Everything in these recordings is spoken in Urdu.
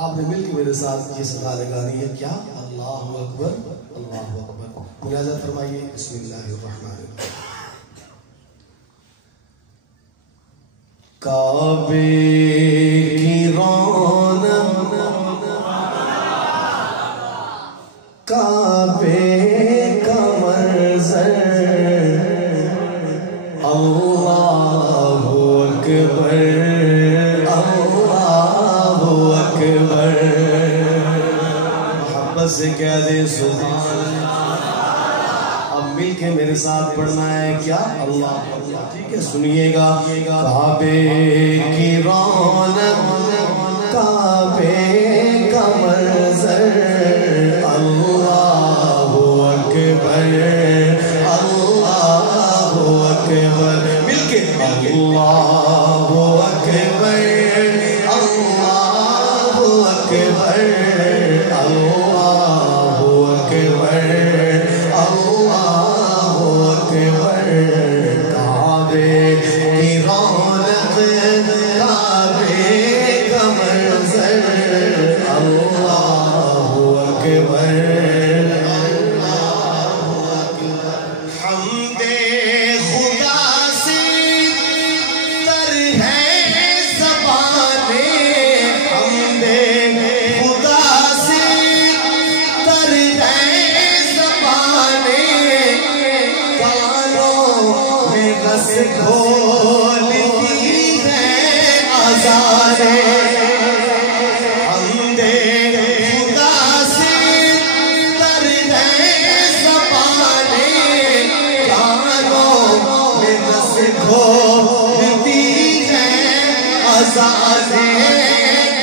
آپ نے مل کے میرے ساتھ یہ صدا لگانی ہے کیا؟ اللہ اکبر اللہ اکبر. ملاحظہ فرمائیے. بسم اللہ الرحمن الرحیم. کعبے کی رونق کعبے کا منظر اللہ اکبر اللہ اکبر. محبت سے کہہ دے سبحان. اب مل کے میرے ساتھ پڑھنا ہے کیا؟ اللہ. ٹھیک ہے سنیے گا. کعبے کی رونق کعبے کا منظر اللہ اکبر اللہ اکبر. مل کے اللہ اکبر اللہ اکبر اللہ اکبر اللہ اکبر. کعبے کی رونق کعبے کا منظر اللہ اکبر. حمد خدا سے تر ہے زبانیں حمد خدا سے تر ہے زبانیں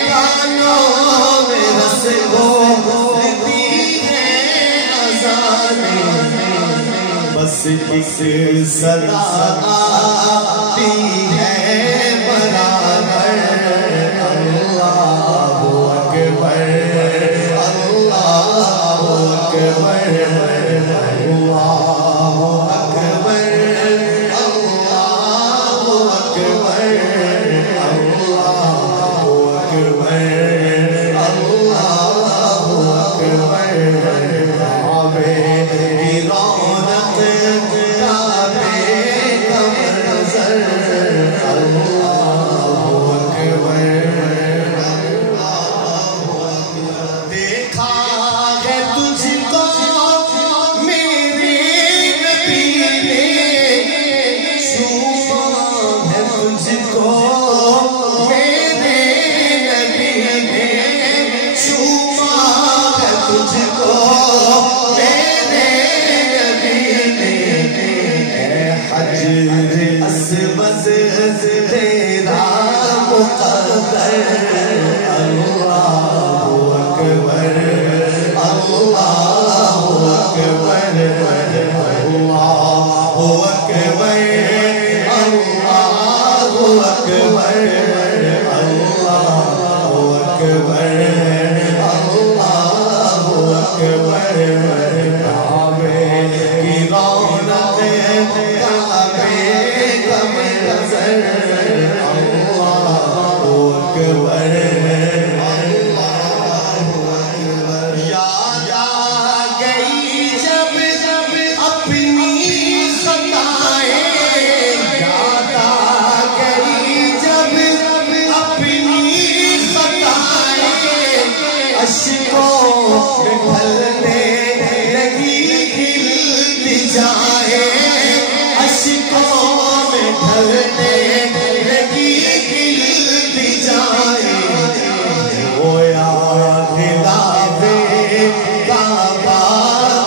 کانوں میں رس گھولتی ہے آزاریں. بس ایک صدا آتی ہے برابر اللہ اکبر اللہ اکبر اللہ اکبر اللہ اکبر اللہ اکبر اللہ اکبر. کعبے کی رونق کعبے کا منظر اللہ اکبر. دیکھا ہے تجھ کو میرے نبی نے چھوما ہے تجھ کو میرے نبی نے چھوما ہے تجھ کو حجر اسود تیرا مقدر اللہ اکبر اللہ اکبر اللہ اکبر اللہ اکبر اللہ اکبر اللہ اکبر. کعبے کی رونق کعبے کا منظر اللہ اکبر یاد آ گئی جب اپنی خطائیں یاد آ گئی جب اپنی خطائیں اشکوں میں ڈھلنے لگی التجائیں اشکوں میں ڈھلنے لگی التجائیں. رویا خلاف کعبہ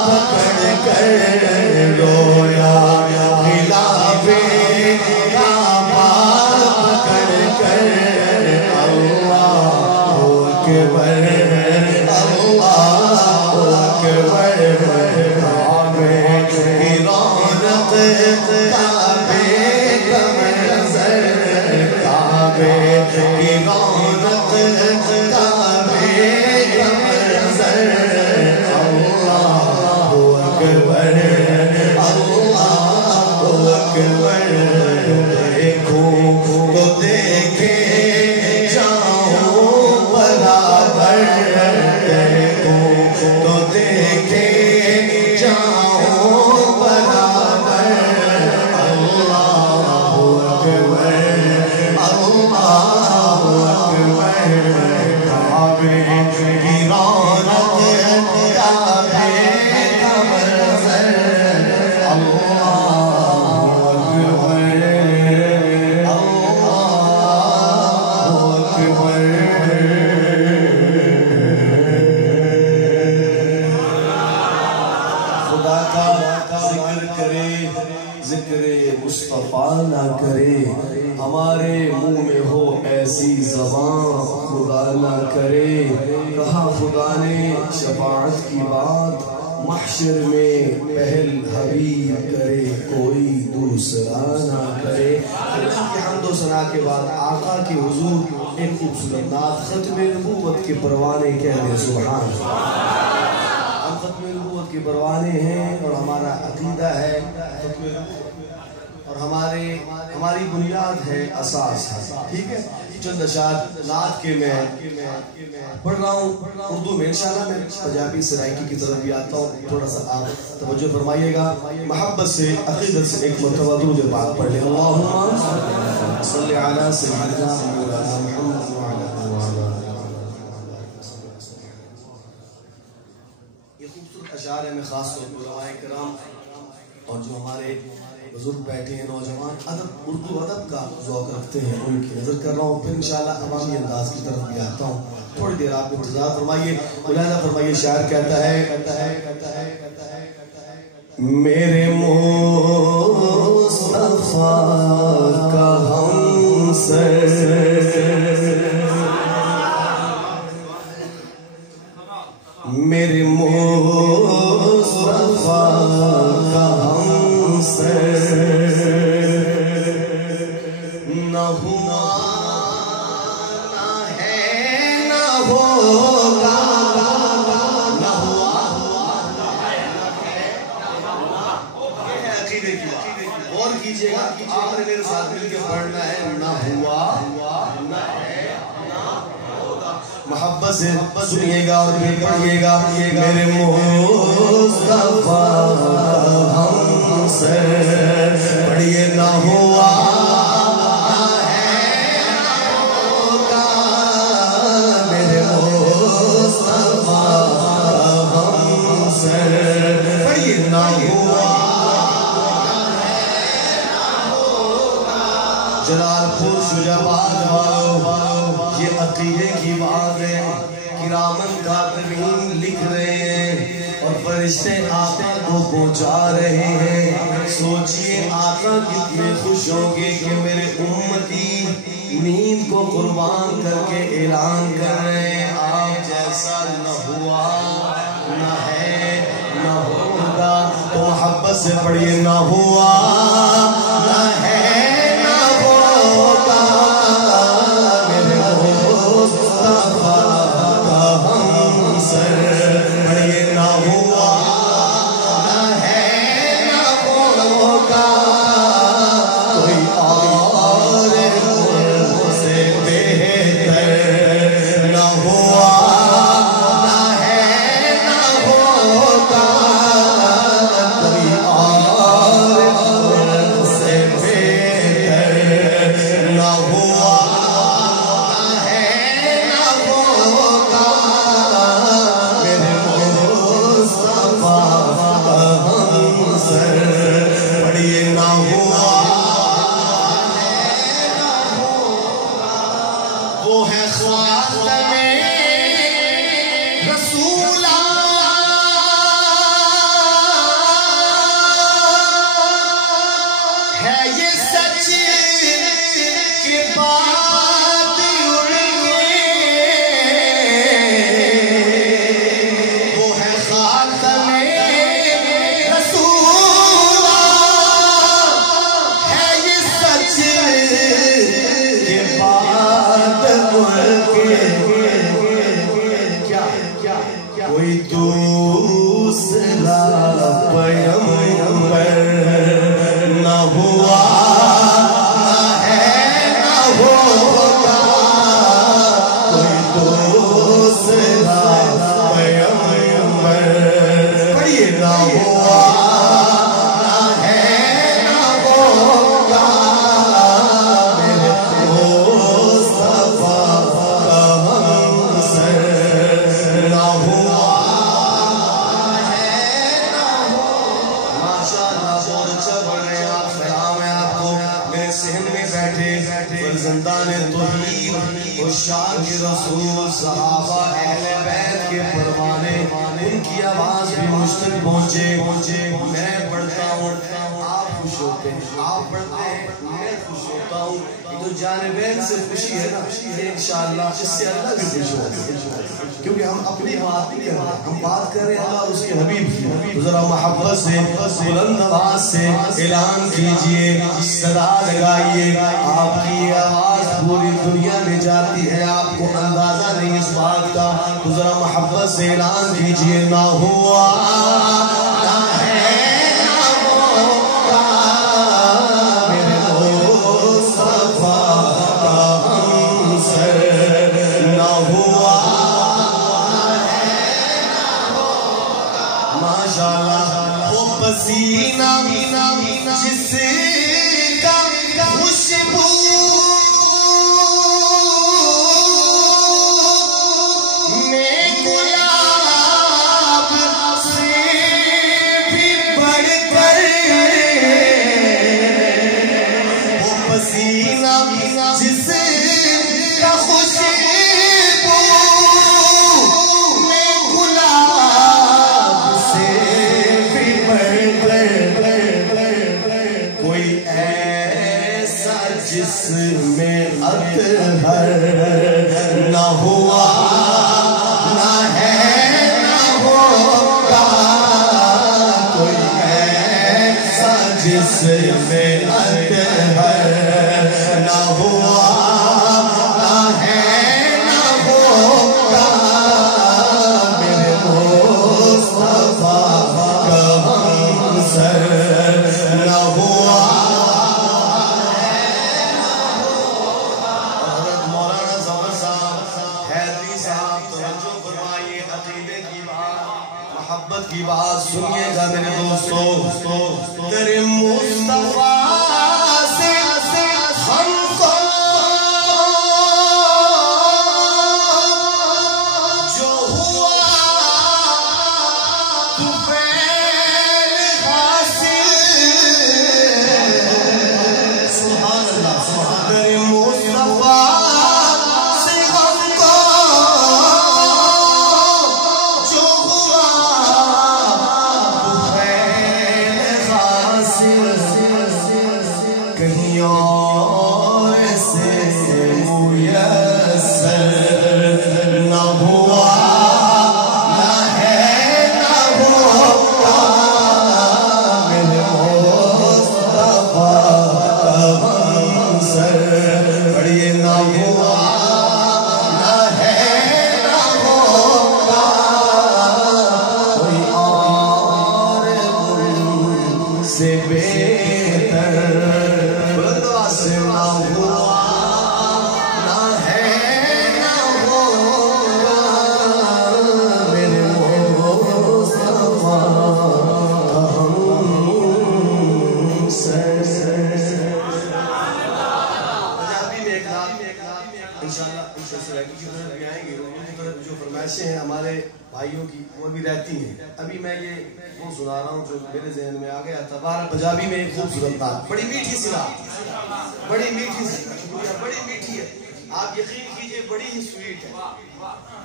پکڑ کر رویا خلاف کعبہ پکڑ کر اللہ اکبر اللہ اکبر. کعبے کی رونق کعبے کا منظر کعبے کی رونق کعبے کا منظر اللہ اکبر اللہ اکبر. دیکھوں تو دیکھے جاؤں برابر تو دیکھے جاؤں برابر اللہ اکبر اللہ اکبر کعبے کی رونق کعبے کا منظر اللہ اکبر ذکر مصطفیٰ نہ کرے ہمارے منہ میں ہو ایسی زبان خدا نہ کرے کہا خدا نے شفاعت کی بات محشر میں پہل حبیب کرے کوئی دوسرا نہ کرے حمد و ثنا کے بعد آقا کے حضور ایک خوبصورت نعت ختم نبوت کے پروانے کہنے سبحان ہم ختم نبوت کے پروانے ہیں اور ہمارا عقیدہ ہے اور ہماری بنیاد ہے اساس ہے ٹھیک ہے چند اشعار نعت کے میں پڑھ رہا ہوں اردو میں انشاءاللہ میں پنجابی سرائکی کی طرف بھی آتا ہوں تھوڑا سا آپ توجہ فرمائیے گا محبت سے عقیدت سے ایک مرتبہ درود پاک پڑھ لیں اللہم صلی علی سیدنا مولانا محمد وعلی یہ خوبصورت اشعار ہے میں خاص طور پر علماء کرام اور جو ہمارے بزرگ بیٹھے ہیں نوجوان ادب اردو ادب کا ذوق رکھتے ہیں ان کی نظر کر رہا ہوں پھر انشاءاللہ عوامی انداز کی طرف بھی آتا ہوں تھوڑی دیر آپ انتظار فرمائیے ملاحظہ فرمائیے شاعر کہتا ہے میرے مصطفیٰ کا ہمسر میرے مصطفیٰ کا ہمسر نہ ہوا نہ ہے نہ ہوگا نہ ہوا یہ عقیدے کی بات غور کیجئے گا کہ آپ نے میرے ساتھ مل کے پڑھنا ہے نہ ہوا نہ ہے نہ ہوگا محبت سے سنیے گا اور پھر پڑھیے گا میرے مصطفیٰ ہمسر پڑھیے نہ ہوا جلال پور شجاباد والو یہ عقیدے کی بات ہے کرامن کاتبین لکھ رہے ہیں اور فرشتے آقا کو پہنچا رہے ہیں سوچئے آقا کتنے خوش ہوں گے کہ میرے امتی نیند کو قربان کر کے اعلان کر رہے ہیں آپ جیسا نہ ہوا نہ ہے نہ ہوگا تو محبت سے پڑھیے نہ ہوا نہ ہے سے صحابہ اہل بیت کے پروانے ان کی آواز بھی مجھ تک پہنچے. میں پڑھتا ہوں آپ خوش ہوتے ہیں, آپ پڑھتے ہیں میں خوش ہوتا ہوں. یہ تو جانبین سے خوشی ہے نا, انشاءاللہ اس سے اللہ بھی خوش ہوگا, کیونکہ ہم اپنی بات نہیں کر رہے, ہم بات کر رہے ہیں اللہ اور اس کے حبیب کی. ذرا محبت سے بلند آواز سے اعلان کیجئے, صدا لگائیے. آپ کی آواز پوری دنیا میں جاتی ہے, آپ کو اندازہ نہیں اس بات کا. تو ذرا محبت سے اعلان کیجئے, نہ ہوا نہ ہے نہ ہوگا میرے مصطفیٰ کا ہمسر, نہ ہوا وہ پسینہ جس کا خوشبو میں گلاب سے بھی بڑھ کر, وہ پسینہ جس کا خوشبو میں گلاب سے کوئی ایسا جس میں اطہر نہ ہوا نہ ہے نہ ہوگا, کوئی ایسا جس میں اطہر نہ ہوا نہ ہے نہ ہوگا میرے مصطفیٰ کا ہمسر, نہ ہوا. حضرت مولانا ظفر صاحب حیدری صاحب توجہ فرمائیے, عقیدے کی بات, محبت کی بات سنیے گا میرے دوستو. تیرے مصطفیٰ سے ہم کو جو ہوا تو فیل حاصل, سبحان اللہ, تیرے مصطفیٰ سے ہم کو جو ہوا تو فیل حاصل, کہیں اور سے میسر نہ ہوا نہ ہے نہ ہوگا میرے مصطفیٰ کا ہمسر. پڑھیے, نہ ہوا نہ ہے نہ ہوگا کوئی اور ان سے بہتر, سے نہ ہوا نہ ہے نہ ہوگا میرے مصطفیٰ کا ہمسر. پنجابی میں ایک رات انشاءاللہ کی طرف بھی آئیں گے, اردو کی طرف جو فرمائشیں ہیں ہمارے بھائیوں کی وہ بھی رہتی ہیں. ابھی میں یہ وہ سنا رہا ہوں جو میرے ذہن میں آ گیا تھا. پنجابی میں ایک خوبصورت بات, بڑی میٹھی سی بات, بڑی میٹھی سی, بڑی میٹھی ہے, آپ یقین کیجئے بڑی ہی سویٹ ہے,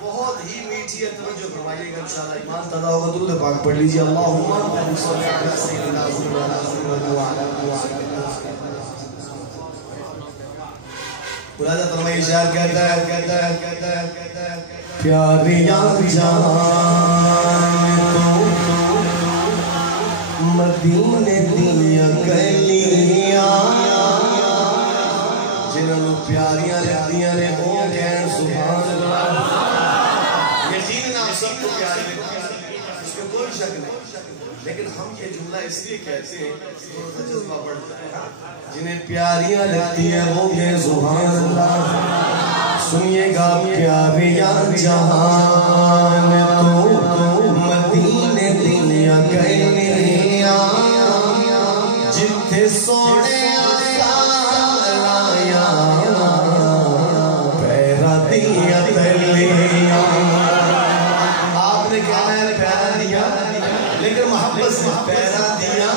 بہت ہی میٹھی ہے. توجہ فرمائیے گا انشاءاللہ, ایمان تازہ ہوگا, درود پاک پڑھ لیجئے. اللہم صل علی سیدنا محمد وعلی آلہ. ملاحظہ فرمائیے, شاعر کہتا ہے پیاریاں جان تو مدینے دیا گلیاں, جنہوں پیاریاں لگدیاں نے وہ کہن سبحان اللہ. یقیناً آپ سب کو پیاری لگتی ہیں, اس میں کوئی شک نہیں, لیکن ہم یہ جملہ اس لیے کہتے ہیں تھوڑا سا جذبہ بڑھتا ہے. جنہیں پیاریاں لگتی ہیں وہ کہن سبحان اللہ. سنیے گا, پیاریاں جہان تو مدینے دیا گلیاں, جتھے سونے آیا پیرا دیا تلیاں. آپ نے کہنا ہے پیرا دیا, لیکن محبت سے پیرا دیا.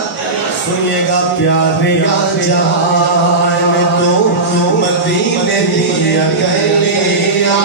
سنیے گا, پیاریاں جہان تو مدینے دیا گلیاں,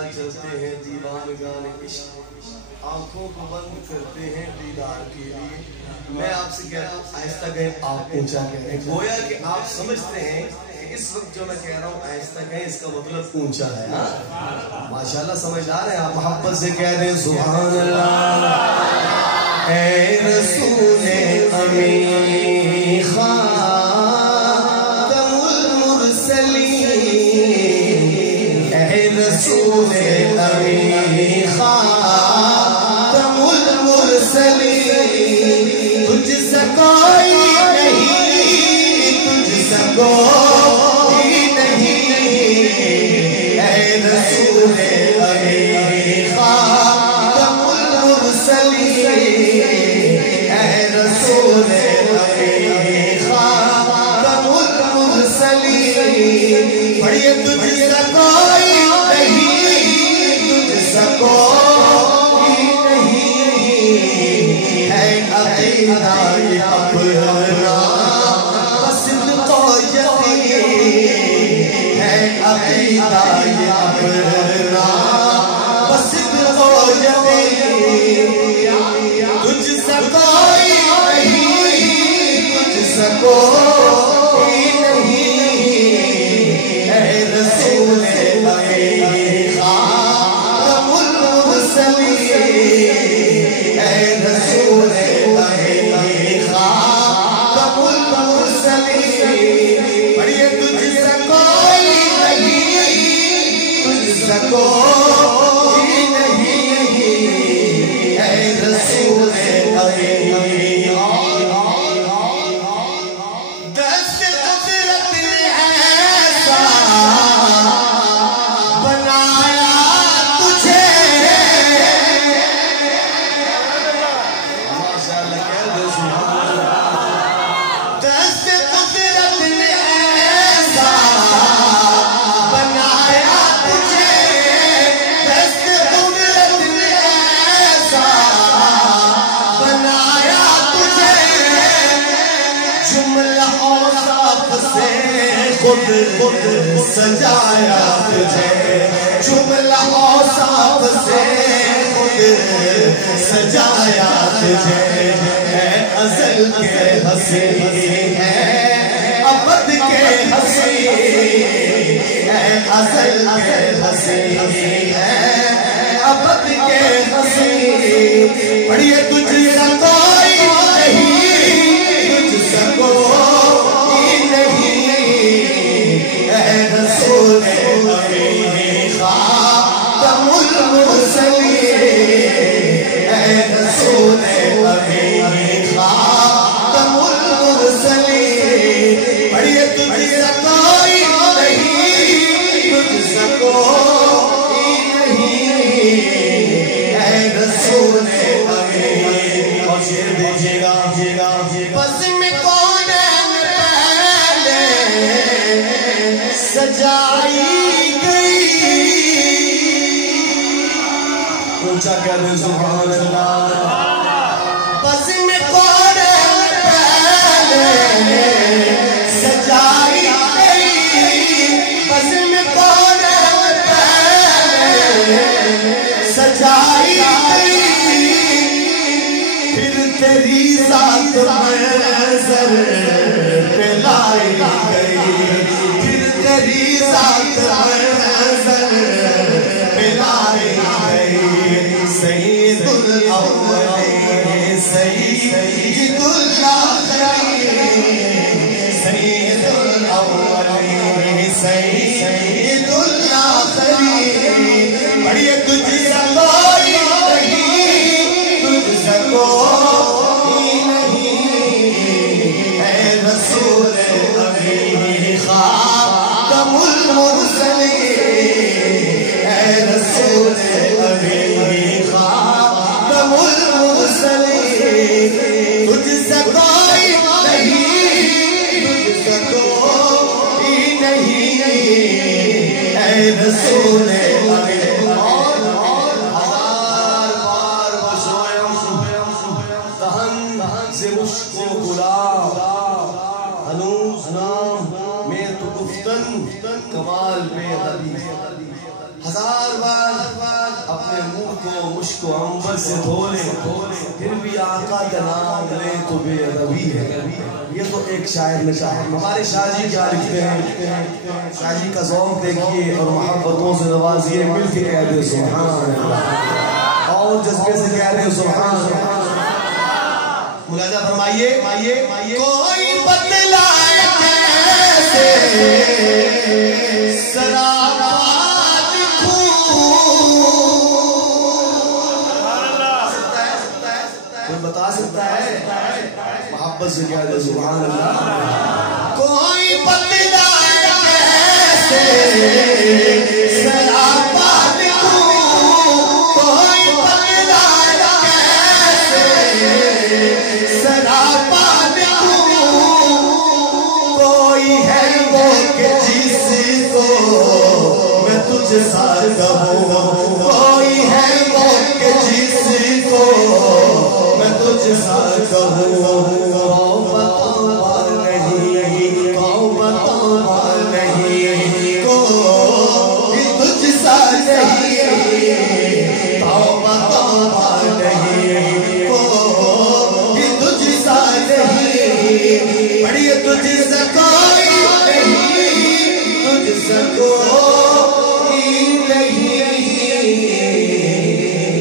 چال چلتے ہیں دیوانگان عشق، آنکھوں کو بند کرتے ہیں دیدار کے لیے. میں آپ سے کہتا ہوں آہستہ کہیں، آپ اونچا کہیں. گویا کہ آپ سمجھتے ہیں کہ اس وقت جو میں کہہ رہا ہوں آہستہ کہیں، اس کا مطلب اونچا ہے. ماشاءاللہ سمجھدار ہیں آپ. محبت سے کہہ دیں سبحان اللہ. اے رسول امی خاتم المرسلین، اے رسول امی خاتم المرسلین، تجھ سے کوئی نہیں، تجھ سے کوئی نہیں، اے رسول امی خاتم المرسلین، اے رسول امی خاتم المرسلین. پڑھیے تجھ سے کوئی نہیں، تجھ سے کوئی نہیں، ہے عقیدہ اپنا بس تو یقین، ہے عقیدہ اپنا بس تو یقین. تجھ سے کوئی نہیں، تجھ سے کوئی نہیں، اے رسول امی خاتم المرسلین، اے رسول امی خاتم المرسلین. پڑھیے تجھ سے کوئی نہیں، تجھ سے کوئی نہیں، اے رسول امی. دست قدرت نے ایسا بنایا تجھے، ماشاءاللہ کہہ دو سبحان اللہ. دست قدرت نے ایسا بنایا تجھے، دست قدرت نے ایسا بنایا تجھے، جملہ اوصاف سے خود سجایا تجھے، جملہ اوصاف سے خود سجایا تجھے. اے ازل کے حسین، اے ابد کے حسین، اے ازل کے حسین، اے ابد کے حسین. پڑھیے تجھ سے کوئی نہیں، تجھ سے کوئی نہیں، اے رسول امی خاتم المرسلین، اے رسول امی خاتم المرسلین. پڑھیے تجھ سے کوئی نہیں، تجھ سے کوئی نہیں، اے رسول امی. اور شعر دیجیے گا. بس میں کون پہلے سجائی گئی، اونچا کہہ دیں سبحان اللہ. بس میں کون پہلے سجائی گئی، بس میں کون پہلے سجائی گئی، پھر تیری ذات منظر پہ لائی گئی، پھر تیری ذات منظر پہ لائی گئی. سید الاولین، سید الاخرین، سید الاولین، سید الاخرین. پڑھیے تجھ سے کوئی نہیں، تجھ سے کوئی نہیں، اے رسول امی خاتم المرسلین، اے رسول امی خاتم المرسلین. تجھ سے کوئی نہیں، تجھ سے کوئی نہیں، اے رسول امی. دہن سے مشک و گلاب، ہنوز نام میں تو گفتن کمال مشک و عنبر سے دھو لے پھر بھی آقا کا نام لے تو بے ادبی ہے. یہ تو ایک شاعر نے کہا. ہمارے شاہ جی کیا لکھتے ہیں؟ شاہ جی کا ذوق دیکھیے اور محبتوں سے نوازیے. مل کے کہہ دے سبحان اللہ اور جذبے سے کہہ دے سبحان اللہ. ملاحظہ فرمائیے کوئی بدلائے کیسے سراپا بتا سکتا ہے محبت سے کیا دے سبحان اللہ. کوئی بدلائے کیسے سراپا کوئی بدلائے کیسے سراپا کوئی ہے وہ کہ جس کو میں تجھ سا کہوں. کوئی ہے وہ کہ جس کو میں تجھ سا کہوں. توبہ نہیں توبہ نہیں کوئی تجھ سا نہیں. توبہ نہیں کوئی تجھ سا نہیں. پڑھیے تجھ سے کوئی نہیں تجھ سے کوئی نہیں.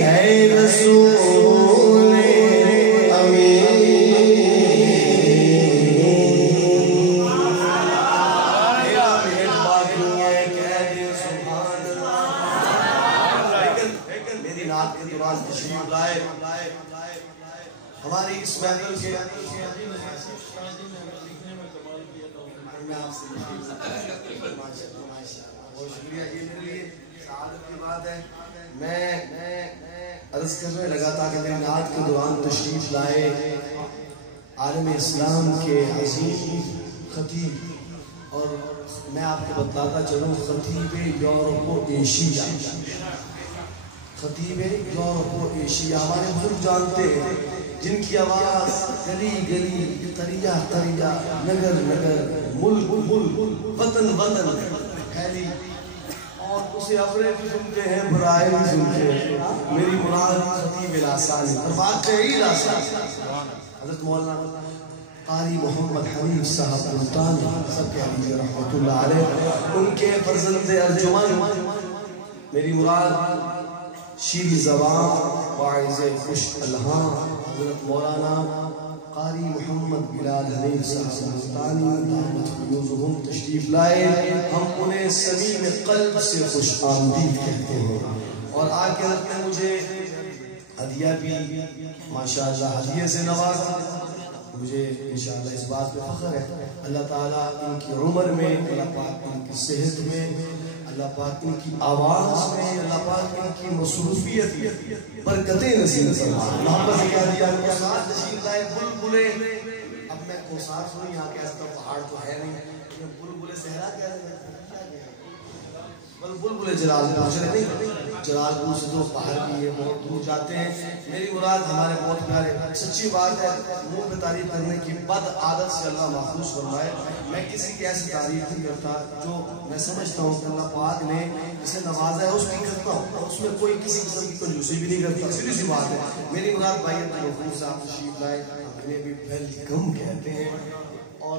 اے رسول ہماری اس محفل کے بہت شکریہ. یہ میرے لیے سعادت کی بات ہے. میں عرض کرنے لگا تھا کہ میری نعت کے دوران تشریف لائے عالم اسلام کے عظیم خطیب. اور میں آپ کو بتاتا چلوں خطیب یورپ و ایشیا. خطیب یورپ و ایشیا ہمارے بزرگ جانتے ہیں جن کی آواز گلی گلی تریا تریا نگر نگر ملک ملک وطن وطن پھیلی اور اسے افرے بھی سنتے ہیں برائے بھی سنتے ہیں. میری مراد خطیب لاسانی اور بات کہی لاسانی حضرت مولانا قاری محمد حبیب صاحب ملتانی سب کے علیہ رحمت اللہ علیہ ان کے فرزند ارجمن. میری مراد شیریں زبان واعظ خوش الہام حضرت مولانا قاری محمد بلال حبیب صاحب ملتانی دعوت فیوزہم تشریف لائے. ہم انہیں سمیم قلب سے خوش آمدید کہتے ہیں. اور آ کے رکھ میں مجھے ہدیہ بھی ماشاءاللہ ہدیے سے نوازا. مجھے انشاءاللہ اس بات پہ فخر ہے. اللہ تعالیٰ ان کی عمر میں, اللہ پاک ان کی صحت میں, اللہ پاک ان کی آواز میں, اللہ پاک ان کی مصروفیت میں برکتیں نصیب فرمائے. محبت کیا دیا کوثار تشریف لائے بلبلے. اب میں کوثار سنوں یہاں کے ایسا پہاڑ تو ہے نہیں, بلبلے صحرا کہہ رہے ہیں بلبلے جلال پور چلے نہیں. جلال پور سے تو باہر بھی ہے, بہت دور جاتے ہیں. میری مراد ہمارے بہت پیارے سچی بات ہے منہ پہ تعریف کرنے کی بد عادت سے اللہ محفوظ فرمائے. میں کسی کی ایسی تعریف نہیں کرتا جو میں سمجھتا ہوں کہ اللہ پاک نے جسے نوازا ہے اس کی کرتا ہوں. اس میں کوئی کسی قسم کی کنجوسی بھی نہیں کرتا. سیدھی سی بات ہے. میری مراد بھائی عبد الغفور صاحب تشریف لائے, انہیں بھی ویلکم کہتے ہیں. اور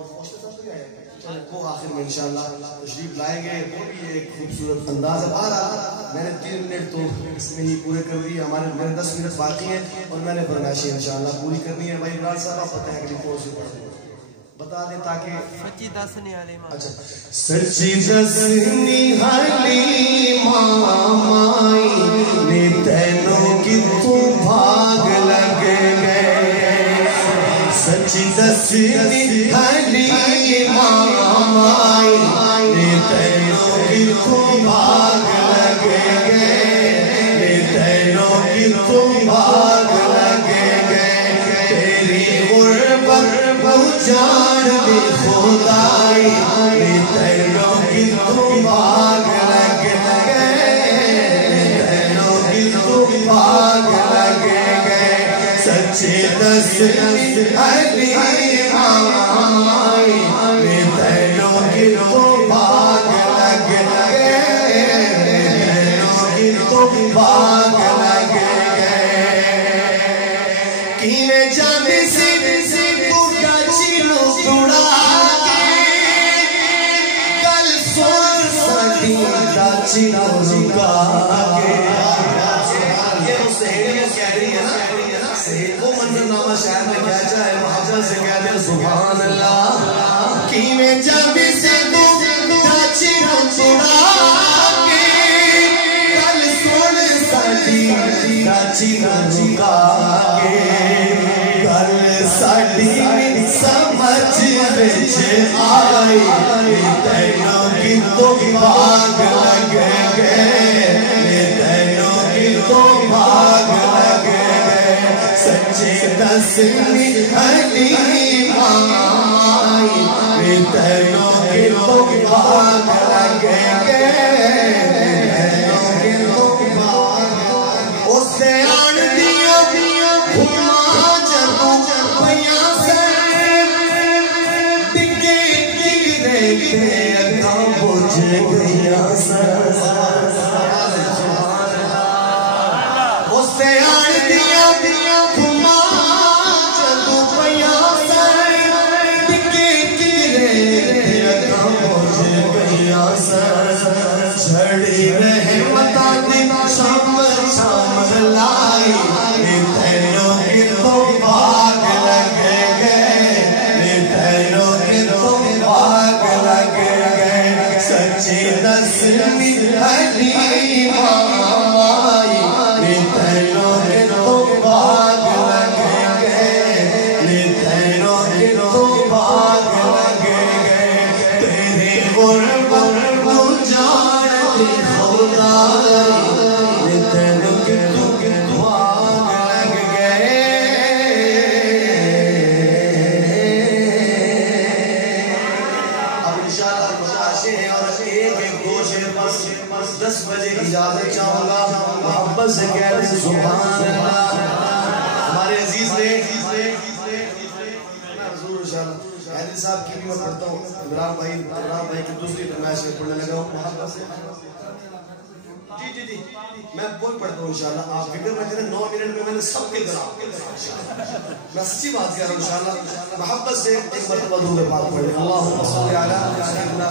وہ آخر میں انشاءاللہ تشریف لائیں گے. وہ بھی ایک خوبصورت انداز آ رہا. میں نے 3 منٹ تو اس میں ہی پورے کر دیے. میرے 10 منٹ باقی ہیں اور میں نے فرمائشیں انشاءاللہ پوری کرنی ہے. بھائی عمران صاحب آپ پتہ ہے کہ کون سی بتا دیں تاکہ سچی دسنی حلیمہ. اچھا سچی دسنی حلیمہ مائی نے تینوں کی تو بھاگ لگ گئے. سچی دسنی حلیمہ مائی نے تینوں کی تو بھاگ لگ گئے. نے تینوں کی تو بھاگ لگ گئے. تیری غربت جان دی خدائی نے تینوں کی تو بھاگ لگ گئے. تینوں کی تو بھاگ لگ گئے. سچے دسنی حلیمہ مائی نے تینوں کی تو بھاگ لگ گئے. تینوں کی تو بھاگ لگ گئے. چاچی رکا کے یہ سہیلیاں کہہ رہی ہے نا وہ منظر نامہ شاعر میں کیا چاہے محبت سے کہہ دے سبحان اللہ کی میں جب سے تو چاچی رکا کے کل سن ساڑی چاچی رکا کے کل ساڑی سمجھ بچ آئی تینوں کی تو بھاگ لگ گئے تینوں کی تو بھاگ لگ گئے سچے دسویں حلیم آئی تینوں کی تو بھاگ لگ گئے تینوں کی تو بھاگ اس سے آن دیا بھوما جدوں پیاں سے چھڑی رحمتہ دی شام لائی تینوں کی تو بھاگ لگ گئے تینوں کی تو بھاگ لگ گئے سچی دسویں حلیم آئی تینوں کی تو بھاگ لگ گئے تینوں کی تو بھاگ لگ گئے تیرے غربت گزارتی خدائی تینوں کی تو بھاگ لگ گئے اب انشاءاللہ کوششیں ہیں اور ایک دو شعر بس 10 بجے اجازت چاہوں گا محبت سے کہہ دیں سبحان اللہ ہمارے عزیز نے حضور انشاءاللہ حیدر صاحب کی بھی میں پڑھتا ہوں عمران بھائی کی دوسری فرمائش میں پڑھنے لگا ہوں محبت سے جی میں وہی پڑھتا ہوں انشاءاللہ آپ فکر نہ کریں 9 منٹ میں نے سب کے گنا میں سچی بات کہہ رہا ہوں انشاءاللہ محبت سے ایک مرتبہ درود پاک پڑھیں اللہم صلی علی سیدنا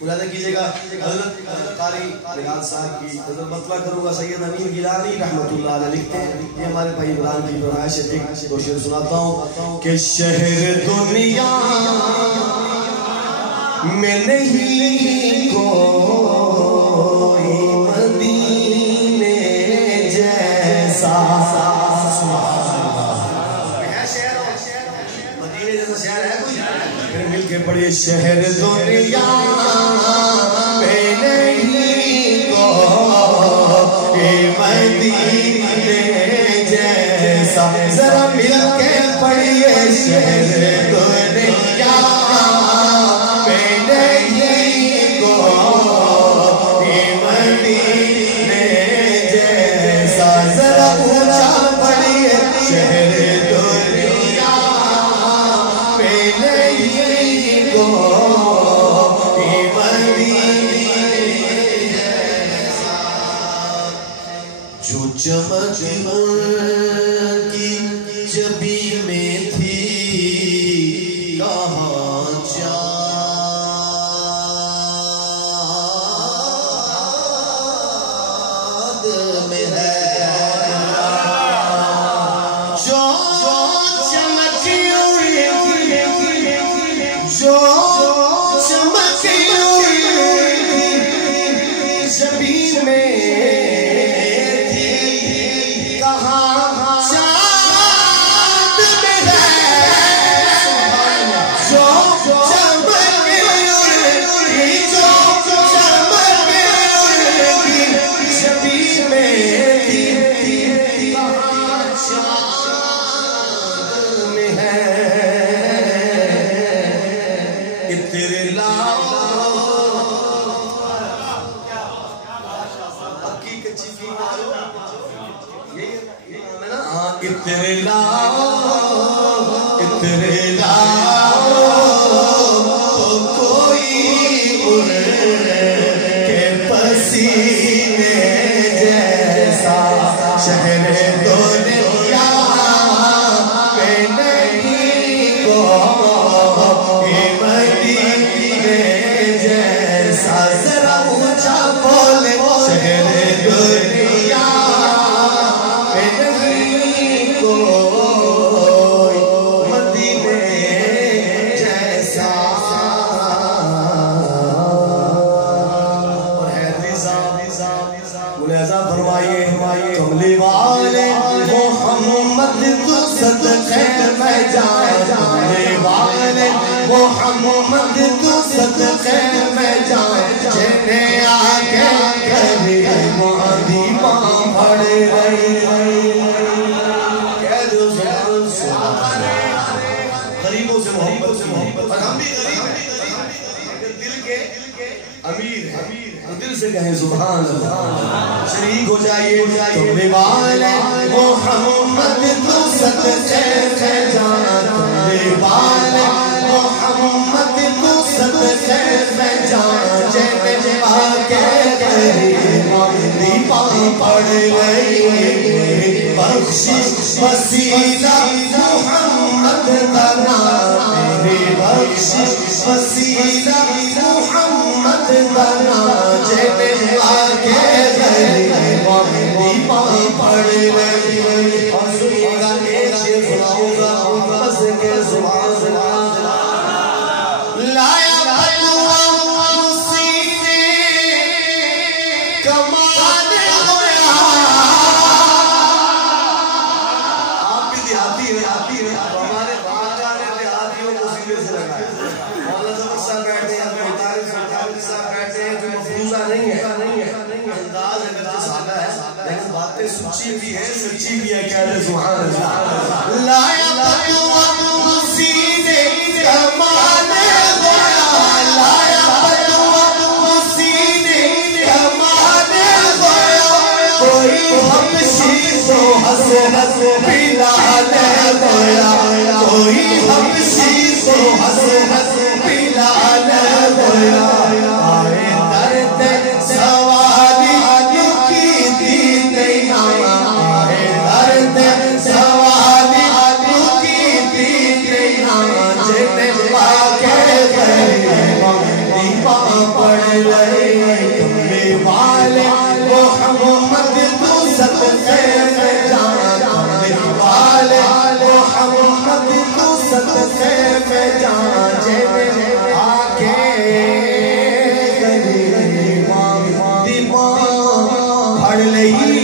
ملاحظہ کیجئے گا حضرت قاری بلال صاحب کی حضرت مطلع کروں گا سید امین گیلانی رحمت اللہ علیہ لکھتے ہیں یہ ہمارے بھائی عمران کی فرمائش ہے دو شعر سناتا ہوں کہ شہر دنیا میں نہیں کوئی مدینے جیسا مدینے جیسا شہر ہے کوئی پھر مل کے پڑھیے شہر دنیا میں نہیں کوئی مدینے جیسا ذرا مل کے پڑھیے شہر دنیا چمک کی جبی میں تھی کہاں چاند میں ہے جو چمکی ہوئی جو چمکی ہوئی جبی میں اترے لاؤ تو کوئی ان کے پسینے جیسا شہر دنیا میں نہیں کوئی مدینے محمد تو صدقے میں جان جنے آگے کرے مہدی پاں پڑے رہی کہہ دو سبحان غریبوں سے محبت سے محبت ہم بھی غریب ہیں دل کے امیر ہیں دل سے کہیں سبحان اللہ شریک ہو جائیے تم والے محمد تو صدقے میں جان تم والے محمد تو صدقے میں جان جنے آگے کرے مہدی پاں پڑے رہی بخشش وسیلہ محمد تنا میری بخشش وسیلہ محمد تنا جنے آگے کرے مہدی پاں پڑے رہی اور سنیے گا ایک شعر سناؤں گا بس کے سبحان اللہ لایا بلوا مسینے کمان ہویا آپ بھی دیہاتی ہیں ہمارے باجانے دیہاتیوں کو سینے سے لگایا مولانا ظفر صاحب بیٹھے ہیں محتارف صاحب بیٹھے ہیں کوئی مفروضہ نہیں ہے انداز اگر سادہ ہے لیکن باتیں سچی بھی ہے سچی بھی ہے کہہ دے سبحان اللہ لایا بلوا مسینے کمان حسرت پلانے گیا کوئی حبشی کو حسرت پلانے گیا آئے درد سواری کی دی نہیں آئے درد سواری کی دی نہیں جنے آگے گئے مہدی پاں پڑ رہے تمہیں والے محمد تو صدقے میں جان والے محمد تو صدقے میں جان جنے آگے کرے مہدی پاں پڑ رہی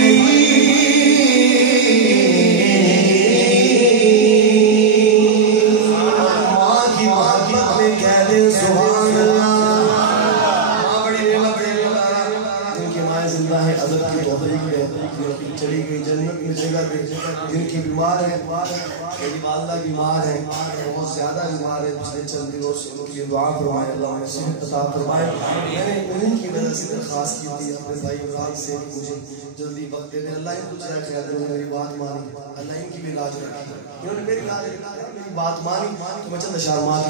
ماں کی محبت میں کہہ دے سبحان اللہ ماں بڑی نعمت ہے ان کی ماں زندہ ہے عزت کی توفیق ہے چلی گئی جنت میں جگہ دے جن کی بیمار ہے میری والدہ بیمار ہے بہت زیادہ بیمار ہے پچھلے چند دنوں سے ان کی دعا فرمائے اللہ انہیں صحت عطا فرمائے میں نے انہیں کی وجہ سے درخواست کی تھی اپنے بھائی بھائی سے مجھے جلدی وقت دے دیں اللہ ان کو ذرا خیال دے میری بات مانی اللہ ان کی بھی علاج رکھا انہوں نے میری بات مانی تو میں چند اشعار ماں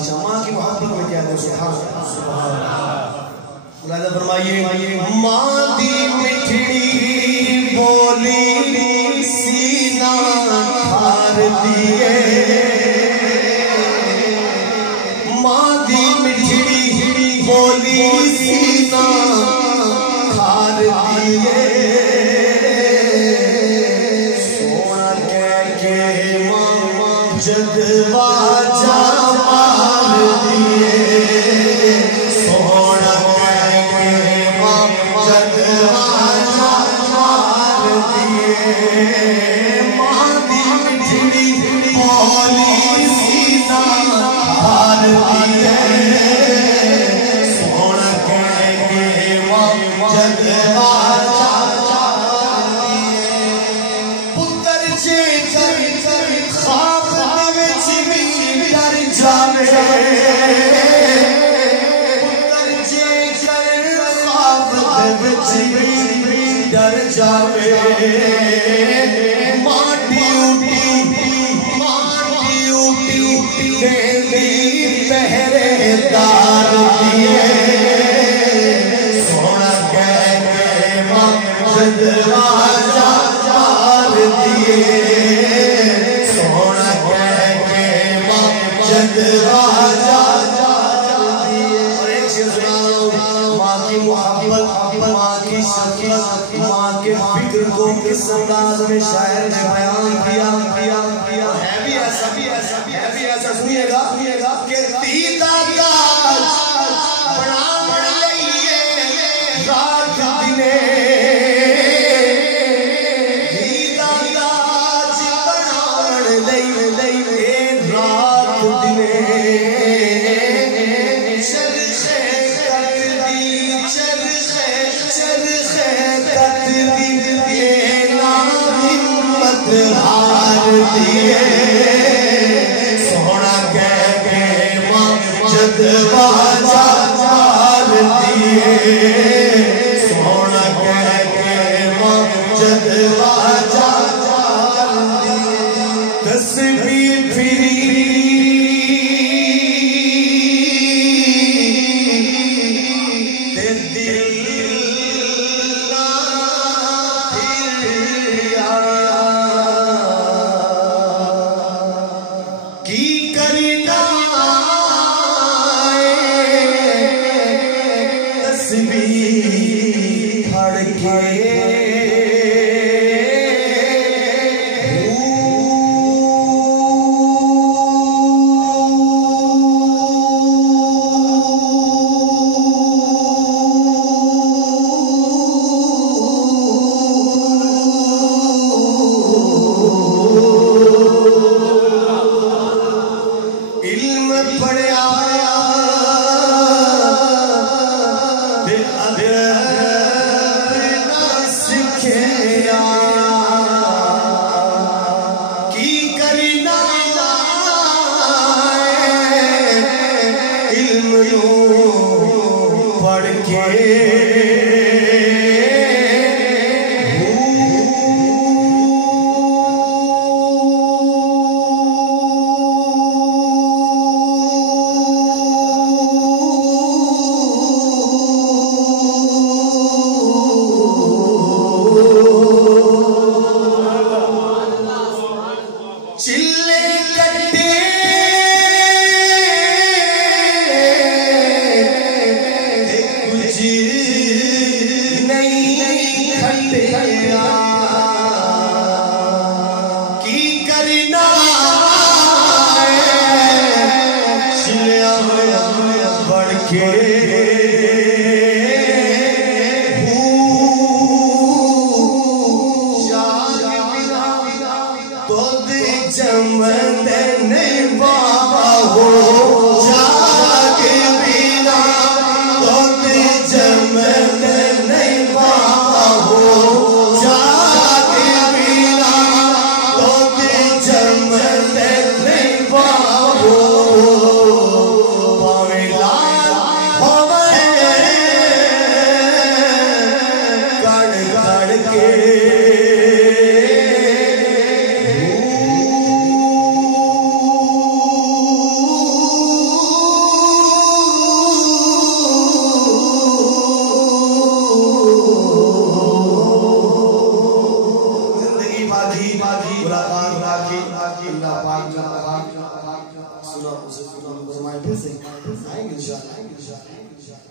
کی محبت میں کہہ دوں سبحان اللہ فرمائیے ماں دی مٹھڑی بولی سینہ کھار دیے ماں دی مٹھڑی بولی سینہ کھار دیے سونا کہہ کے ماں جدوا جا مار دیے سونا ماں دی مٹھڑی بولی سینہ کھار دیے سونا کہہ کے ماں جدوا پتر جے کر خواب وچ وی ڈر جاوے پتر جے کر خواب وچ وی ڈر جاوے ماٹی اٹھی دیندی پہرے دار دیے سونا کہہ کے ماں جدوا مار دیے سونا کہہ کے ماں جدوا ماں کی شفقت ماں کے فکر کو کس انداز میں شاعر نے بیان کیا ہے بھی ایسا سنیے گا کہ تیتا تاج بنا لئیے رات دنے تیتا تاج بنا لئیے رات دنے کرنا تسبیح پڑھ کے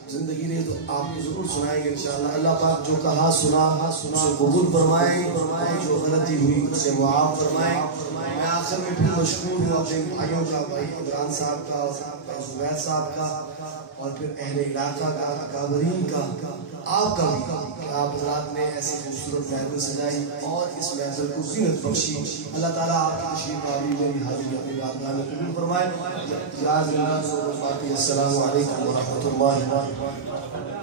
زندگی رہے تو آپ کو ضرور سنائیں گے انشاءاللہ. اللہ پاک جو کہا سنا اسے قبول فرمائیں، جو غلطی ہوئی اسے معاف فرمائیں. میں آخر میں پھر مشکور ہوں اپنے بھائیوں کا، بھائی عمران صاحب کا، زبیر صاحب کا، اور پھر اہل علاقہ کا، اکابرین کا، آپ کا بھی، آپ حضرات نے ایسی خوبصورت محفل سجائی اور اس محفل کو زینت بخشی. اللہ تعالیٰ آپ کی تشریف آوری میری حاضری اپنی بارگاہ میں قبول فرمائے. السلام علیکم ورحمۃ اللہ وبرکاتہ.